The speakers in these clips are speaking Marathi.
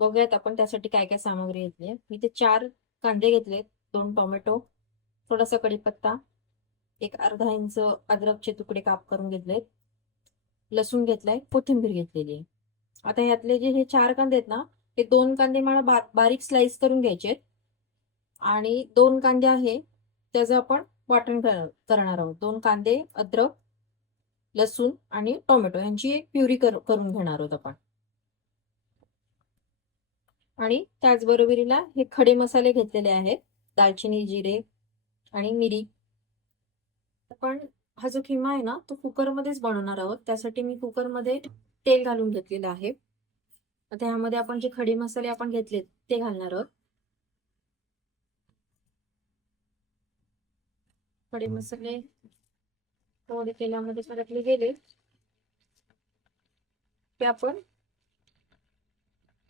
बघूयात आपण त्यासाठी काय काय सामग्री घेतली. मी ते 4 कांदे घेतलेत, 2 टोमॅटो, थोडासा कढीपत्ता, एक अर्धा इंच अद्रकचे तुकडे काप करून घेतलेत, लसूण घेतलाय, कोथिंबीर घेतलेली आहे. आता यातले जे हे 4 कांदे आहेत ना, हे 2 कांदे मला बारीक स्लाइस करून घ्यायचे आणि 2 कांदे आहे त्याचं आपण वाटण करणार आहोत. 2 कांदे, अद्रक, लसूण आणि टोमॅटो यांची एक प्युरी करून घेणार आहोत आपण. आणि त्याचबरोबरीला हे खडे मसाले घेतलेले आहेत, दालचिनी, जिरे आणि मिरी. आपण हा जो किमा आहे ना तो कुकरमध्येच बनवणार आहोत. त्यासाठी मी कुकरमध्ये तेल घालून घेतलेलं आहे. आता ह्यामध्ये आपण जे खडे मसाले आपण घेतलेत ते घालणार आहोत. खडे मसाले थोडे तेलामध्ये परतले गेले ते आपण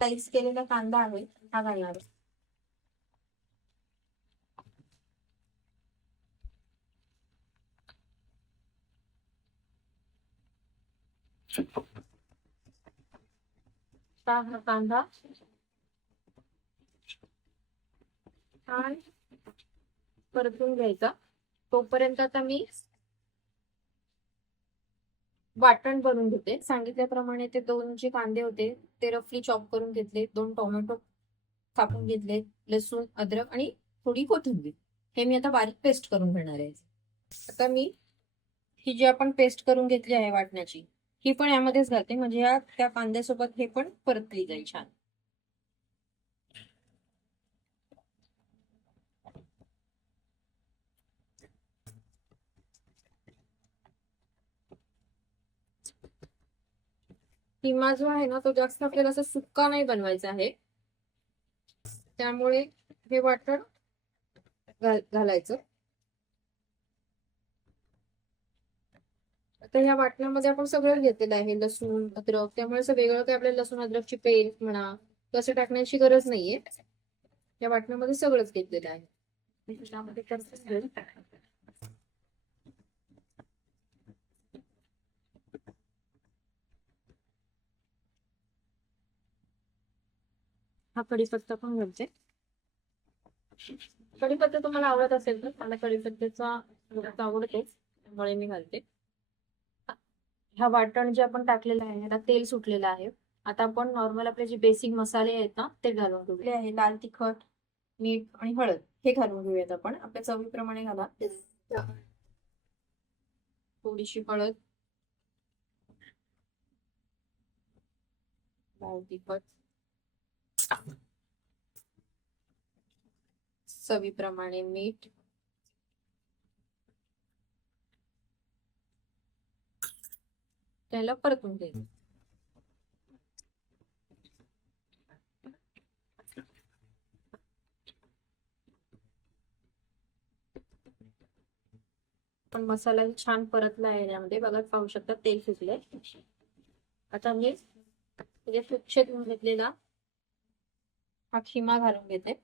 स्लाइस केलेला कांदा आहे हा घालणार आहोत. हा कांदा छान परतून घ्यायचा. तोपर्यंत आता मी वाटण बनवून घेते. सांगितल्याप्रमाणे ते 2 जे कांदे होते ते रफली चॉप करून घेतले, 2 टोमॅटो कापून घेतले, लसूण, अद्रक आणि थोडी कोथिंबीर हे मी आता बारीक पेस्ट करून घेणार आहे. आता मी ही जी आपण पेस्ट करून घेतली आहे वाटण्याची, ही पण यामध्येच घालते, म्हणजे या त्या कांद्यासोबत हे पण परतली जाईल छान. किमा जो आहे ना तो जास्त आपल्याला असं सुक्का नाही बनवायचा आहे, त्यामुळे हे वाटण घालायचं. आता ह्या वाटणामध्ये आपण सगळं घेतलेलं आहे, लसूण, अद्रक, त्यामुळे असं वेगळं काही आपल्याला लसूण अद्रकची पेस्ट म्हणा तसं टाकण्याची गरज नाहीये. या वाटणामध्ये सगळंच घेतलेलं आहे. हा कढीपत्ता पण घालते. कढीपत्ता तुम्हाला आवडत असेल तर, मला कढीपत्त्याचा आवडतेच त्यामुळे मी घालते. ह्या वाटण जे आपण टाकलेलं आहे आता तेल सुटलेलं आहे. आता आपण नॉर्मल आपले जे बेसिक मसाले आहेत ना ते घालून घेऊया. आहे लाल तिखट, मीठ आणि हळद हे घालून घेऊयात आपण. आपल्या चवीप्रमाणे घाला. थोडीशी हळद, लाल तिखट, चवीप्रमाणे मीठ, त्याला परतून घ्यायचं. पण मसाला छान परतला आहे यामध्ये, बघा पाहू शकता तेल सुटले. आता मी म्हणजे स्वच्छ धुवून घेतलेला हा खिमा घालून घेते.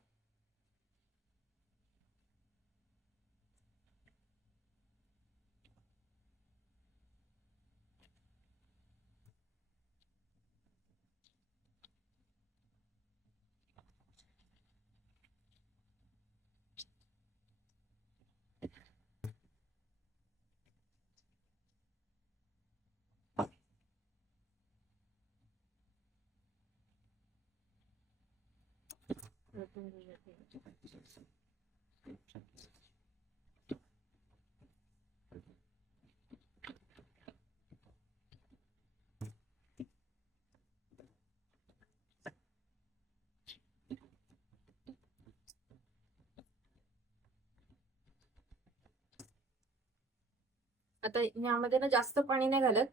आता यामध्ये ना जास्त पाणी नाही घालत.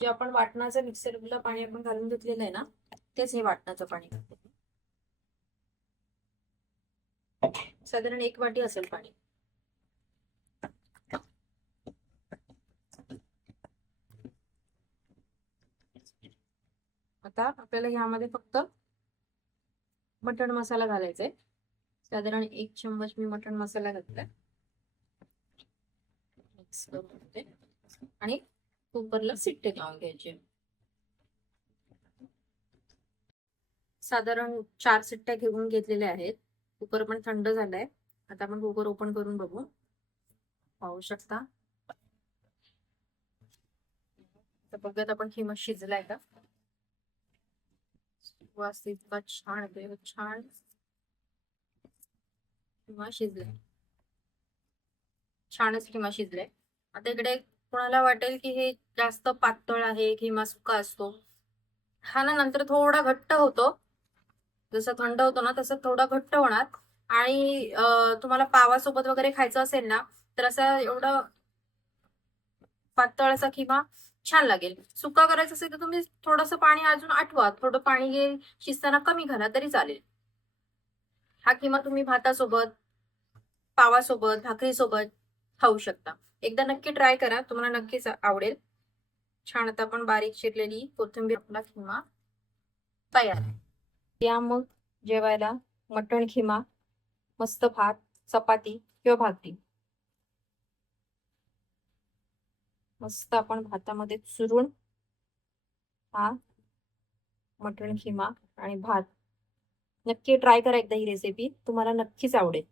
जे आपण वाटणाचं मिक्सरला पाणी आपण घालून घेतलेलं आहे ना तेच हे वाटणाचं पाणी घालते. साधारण 1 वाटी असेल पाणी. आता आपल्याला ह्यामध्ये फक्त मटण मसाला घालायचा आहे. साधारण 1 चम्मच मी मटण मसाला घातलाय. मिक्स करून घेते आणि कुकरला शिट्टे लावून घ्यायचे. साधारण 4 शिट्ट्या घेऊन घेतलेल्या आहेत. कुकर पण थंड झालाय. आता आपण कुकर ओपन करून बघू. पाहू शकता. तर बघूयात आपण खिमा शिजलाय का. वास इतका छान येतोय, छान खिमा शिजलाय. छानच खिमा शिजलाय. आता इकडे कोणाला वाटेल की हे जास्त पातळ आहे, खिमा सुका असतो. हा ना नंतर थोडा घट्ट होतो. जसं थंड होतो ना तसं थोडा घट्ट होणार. आणि तुम्हाला पावासोबत वगैरे खायचं असेल ना तर असं एवढं पातळ असा खिमा छान लागेल. सुका करायचं असेल तर तुम्ही थोडंसं पाणी अजून आटवा, थोडं पाणी शिजताना कमी घाला तरी चालेल. हा खिमा तुम्ही भातासोबत, पावासोबत, भाकरीसोबत खाऊ शकता. एकदा नक्की ट्राय करा, तुम्हाला नक्कीच आवडेल. छान. आता आपण बारीक चिरलेली कोथिंबीर, आपला खिमा तयार. या मग जेवायला मटण खिमा, मस्त भात, चपाती किंवा भाकरी. मस्त आपण भातामध्ये चुरून हा मटण खिमा आणि भात. नक्की ट्राय करा एकदा ही रेसिपी, तुम्हाला नक्कीच आवडेल.